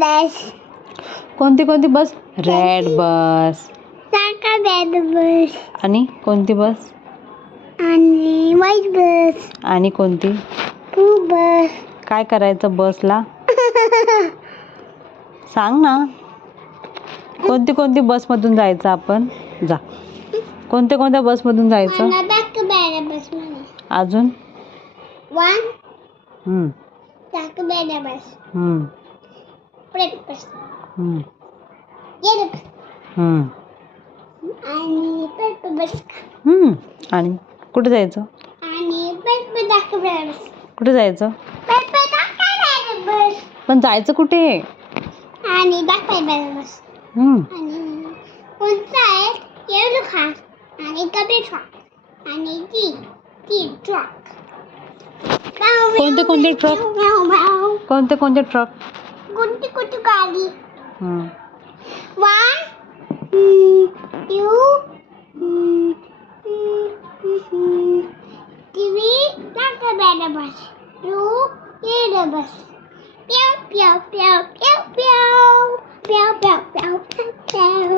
बस. कोणती कोणती बस? Red bus. Red bus. आणि कोणती बस? आणि व्हाईट बस. आणि कोणती? ब्लू बस. काय करायचं बसला? सांग ना. कोणती कोणती बसमधून जायचं आपण? जा. कोणत्या कोणत्या बसमधून जायचं? अजून? बस. बस. आणि बस. आणि कुठे जायचं? आणि बस. कुठे जायचं? बस. पण जायचं कुठे? आणि बस. आणि कोणता आहे? येलो खास आणि डबल ट्रक आणि ती ट्रक. कोणते कोणते ट्रक? कोणते कोणते ट्रक? कोणती कोणती गाडी? 1 2 3 बॅड बस. 2 येलो बस. प्याव प्याव प्याव प्याव प्याव प्याव प्याव प्याव प्याव.